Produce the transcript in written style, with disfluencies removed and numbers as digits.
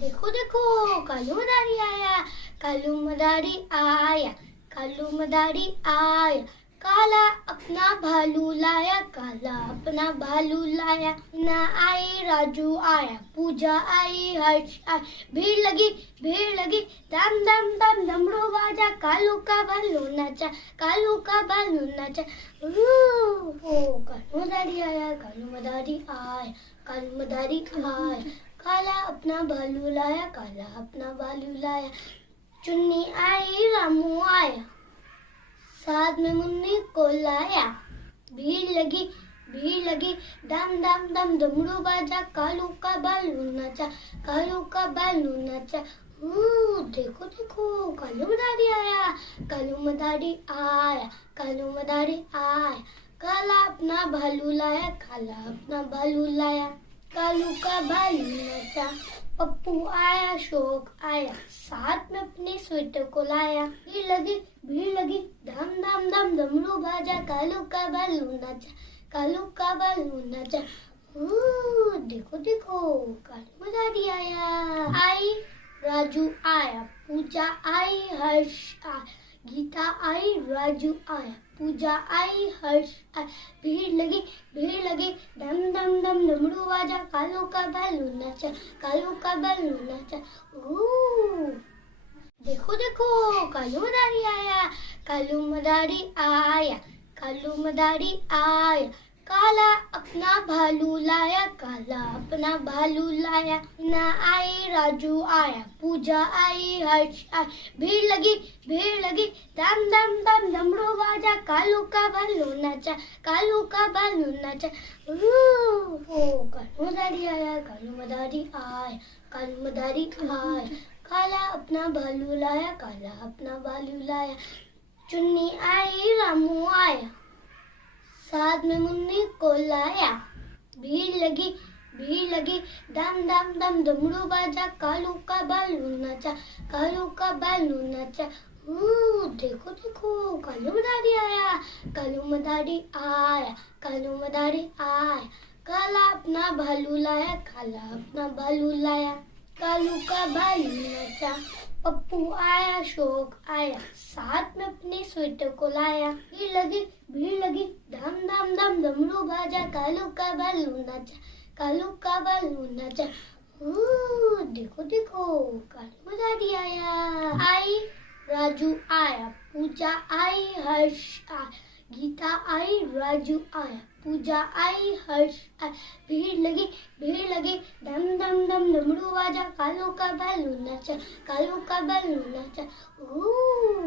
देखो देखो, कालू मदारी आया, कालू मदारी आया, कालू मदारी आया। काला अपना भालू लाया, काला अपना भालू लाया। ना आई राजू आया, पूजा आई हर्ष आया। भीड़ लगी, दम दम दम डमरू बाजा। कालू का भालू नाचा, कालू का भालू नाचा। कालू मदारी आया, कालू मदारी आया, कालू मदारी आया। काला अपना भालू लाया, काला अपना भालू लाया। चुन्नी आई रामू आया, साथ में मुन्नी को लाया। भीड़ लगी, दम दम दम डमरू बाजा। कालू का भालू नाचा, कालू का भालू नाचा। देखो देखो, कालू मदारी आया, कालू मदारी आया, कालू मदारी आया। काला अपना भालू लाया, काला अपना भालू लाया। कालू का भालू नाचा। पप्पू आया, शोक आया, साथ में अपने स्वेटर को लाया। भीड़ लगी, धम धम धम डमरू बाजा। कालू का भालू नाचा, कालू का भालू नाचा। देखो देखो, कालू मदारी आया। आई राजू आया, पूजा आई हर्ष आया। गीता आई, राजू आया, पूजा आई हर्ष आया। भीड़ लगी, दम दम दम डमरू बाजा। कालू का भालू नाचा, कालू का भालू नाचा। देखो देखो, कालू मदारी आया, कालू मदारी आया, कालू मदारी आया। काला अपना भालू लाया, काला अपना भालू लाया। ना आई राजू आया, पूजा आई हर्ष आया। भीड़ लगी, दम दम दम डमरू बाजा। कालू का भालू नाचा, कालू का भालू नाचा। कालू मदारी आया, कालू मदारी आया, कालू मदारी आया। काला अपना भालू लाया, काला अपना भालू लाया। चुन्नी आई रामू आया, साथ में मुन्नी को लाया। भीड़ लगी, दम दम दम डमरू बाजा। कालू का भालू नाचा, कालू का भालू नाचा। देखो देखो, कालू मदारी आया, कालू मदारी आया, कालू मदारी आया। काला अपना भालू लाया, काला अपना भालू लाया। कालू का भालू नाचा। पप्पू आया, शोक आया, साथ में अपने स्वेटर को लाया। भीड़ लगी, धम धम धम डमरू बाजा। कालू का भालू नाचा, कालू का भालू नाचा। देखो देखो, कालू मदारी आया। आई राजू आया, पूजा आई हर्ष आया। गीता आई, राजू आया, पूजा आई हर्ष आया। भीड़ लगी, दम दम दम डमरू बाजा। कालू का भालू नाचा, कालू का भालू नाचा।